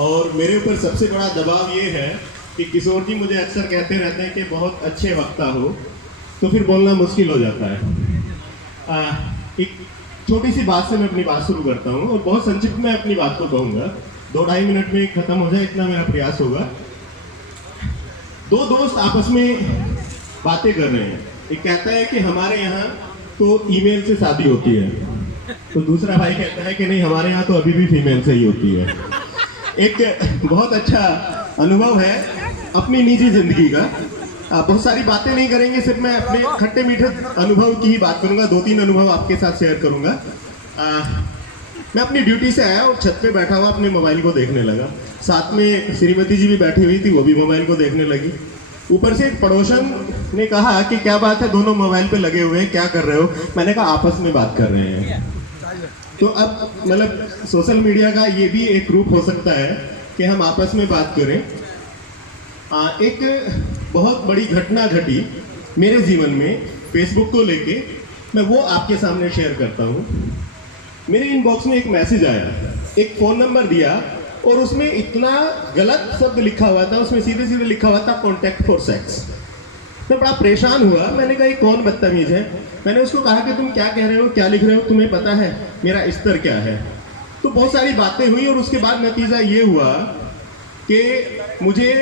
और मेरे ऊपर सबसे बड़ा दबाव ये है कि किशोर जी मुझे अक्सर कहते रहते हैं कि बहुत अच्छे वक्ता हो, तो फिर बोलना मुश्किल हो जाता है। एक छोटी सी बात से मैं अपनी बात शुरू करता हूँ और बहुत संक्षिप्त में अपनी बात को कहूँगा, 2-2.5 मिनट में ख़त्म हो जाए इतना मेरा प्रयास होगा। दो दोस्त आपस में बातें कर रहे हैं। एक कहता है कि हमारे यहाँ तो ईमेल से शादी होती है, तो दूसरा भाई कहता है कि नहीं हमारे यहाँ तो अभी भी फीमेल से ही होती है। एक बहुत अच्छा अनुभव है अपनी निजी जिंदगी का। बहुत सारी बातें नहीं करेंगे, सिर्फ मैं अपने खट्टे मीठे अनुभव की ही बात करूंगा। 2-3 अनुभव आपके साथ शेयर करूंगा। मैं अपनी ड्यूटी से आया और छत पे बैठा हुआ अपने मोबाइल को देखने लगा। साथ में श्रीमती जी भी बैठी हुई थी, वो भी मोबाइल को देखने लगी। ऊपर से एक पड़ोसन ने कहा कि क्या बात है, दोनों मोबाइल पे लगे हुए हैं, क्या कर रहे हो? मैंने कहा आपस में बात कर रहे हैं। तो अब मतलब सोशल मीडिया का ये भी एक रूप हो सकता है कि हम आपस में बात करें। एक बहुत बड़ी घटना घटी मेरे जीवन में फेसबुक को लेके, मैं वो आपके सामने शेयर करता हूँ। मेरे इनबॉक्स में एक मैसेज आया, एक फ़ोन नंबर दिया और उसमें इतना गलत शब्द लिखा हुआ था, उसमें सीधे सीधे लिखा हुआ था कॉन्टैक्ट फॉर सेक्स। मैं बड़ा परेशान हुआ। मैंने कहा ये कौन बदतमीज़ है। मैंने उसको कहा कि तुम क्या कह रहे हो, क्या लिख रहे हो, तुम्हें पता है मेरा स्तर क्या है? तो बहुत सारी बातें हुई और उसके बाद नतीजा ये हुआ कि मुझे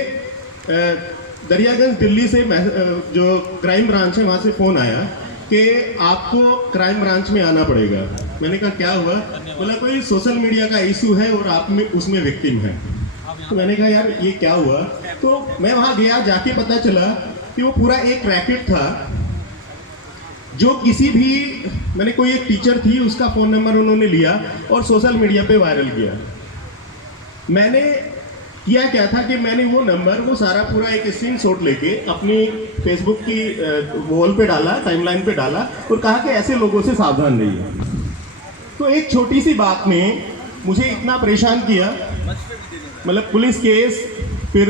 दरियागंज दिल्ली से जो क्राइम ब्रांच है वहाँ से फ़ोन आया कि आपको क्राइम ब्रांच में आना पड़ेगा। मैंने कहा क्या हुआ? बोला कोई सोशल मीडिया का इशू है और आप में उसमें विक्टिम है। तो मैंने कहा यार ये क्या हुआ? तो मैं वहाँ गया, जाके पता चला कि वो पूरा एक रैकेट था जो किसी भी, मैंने कोई एक टीचर थी उसका फ़ोन नंबर उन्होंने लिया और सोशल मीडिया पे वायरल किया। मैंने किया क्या था कि मैंने वो नंबर, वो सारा पूरा एक स्क्रीनशॉट लेके अपनी फेसबुक की वॉल पे डाला, टाइमलाइन पे डाला और कहा कि ऐसे लोगों से सावधान रहिए। तो एक छोटी सी बात ने मुझे इतना परेशान किया, मतलब पुलिस केस, फिर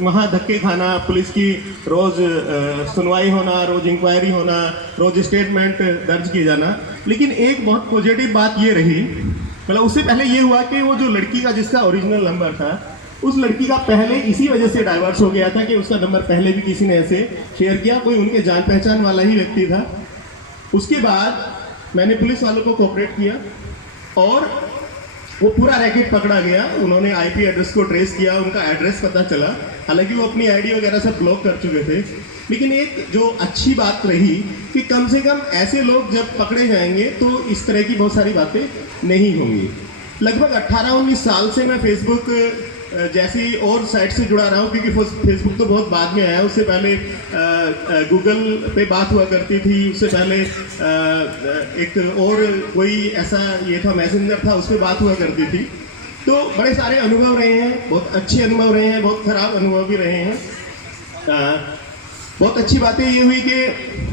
वहाँ धक्के खाना, पुलिस की रोज़ सुनवाई होना, रोज़ इंक्वायरी होना, रोज़ स्टेटमेंट दर्ज किए जाना। लेकिन एक बहुत पॉजिटिव बात ये रही, मतलब उससे पहले ये हुआ कि वो जो लड़की का जिसका ओरिजिनल नंबर था, उस लड़की का पहले इसी वजह से डाइवर्स हो गया था कि उसका नंबर पहले भी किसी ने ऐसे शेयर किया, कोई उनके जान पहचान वाला ही व्यक्ति था। उसके बाद मैंने पुलिस वालों को कोऑपरेट किया और वो पूरा रैकेट पकड़ा गया। उन्होंने आईपी एड्रेस को ट्रेस किया, उनका एड्रेस पता चला। हालांकि वो अपनी आईडी वगैरह सब ब्लॉक कर चुके थे, लेकिन एक जो अच्छी बात रही कि कम से कम ऐसे लोग जब पकड़े जाएंगे तो इस तरह की बहुत सारी बातें नहीं होंगी। लगभग 18-19 साल से मैं फेसबुक जैसी और साइट से जुड़ा रहा हूँ, क्योंकि फेसबुक तो बहुत बाद में आया। उससे पहले गूगल पे बात हुआ करती थी, उससे पहले एक और कोई ऐसा ये था मैसेंजर था, उस पर बात हुआ करती थी। तो बड़े सारे अनुभव रहे हैं, बहुत अच्छे अनुभव रहे हैं, बहुत खराब अनुभव भी रहे हैं। बहुत अच्छी बातें ये हुई कि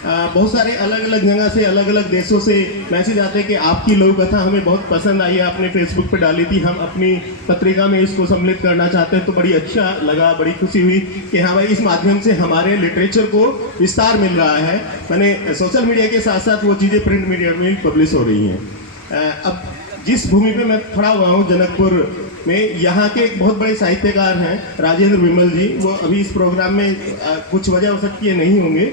बहुत सारे अलग अलग जगह से, अलग अलग देशों से मैसेज आते हैं कि आपकी लघु कथा हमें बहुत पसंद आई है, आपने फेसबुक पे डाली थी, हम अपनी पत्रिका में इसको सम्मिलित करना चाहते हैं। तो बड़ी अच्छा लगा, बड़ी खुशी हुई कि हाँ भाई इस माध्यम से हमारे लिटरेचर को विस्तार मिल रहा है। मैंने सोशल मीडिया के साथ साथ वो चीज़ें प्रिंट मीडिया में पब्लिश हो रही हैं। अब जिस भूमि पर मैं खड़ा हुआ हूँ जनकपुर में, यहाँ के एक बहुत बड़े साहित्यकार हैं राजेंद्र विमल जी। वो अभी इस प्रोग्राम में कुछ वजह हो सकती है नहीं होंगे।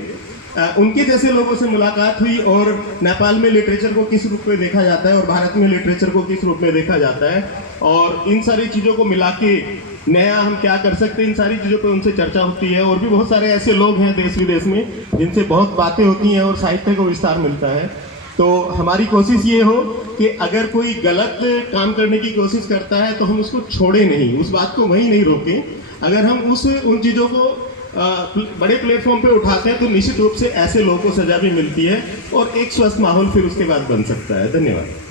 उनके जैसे लोगों से मुलाकात हुई और नेपाल में लिटरेचर को किस रूप में देखा जाता है और भारत में लिटरेचर को किस रूप में देखा जाता है, और इन सारी चीज़ों को मिला के नया हम क्या कर सकते हैं, इन सारी चीज़ों पर उनसे चर्चा होती है। और भी बहुत सारे ऐसे लोग हैं देश विदेश में जिनसे बहुत बातें होती हैं और साहित्य को विस्तार मिलता है। तो हमारी कोशिश ये हो कि अगर कोई गलत काम करने की कोशिश करता है तो हम उसको छोड़े नहीं, उस बात को वहीं नहीं रोकें। अगर हम उन चीज़ों को बड़े प्लेटफॉर्म पे उठाते हैं तो निश्चित रूप से ऐसे लोगों को सजा भी मिलती है और एक स्वस्थ माहौल फिर उसके बाद बन सकता है। धन्यवाद।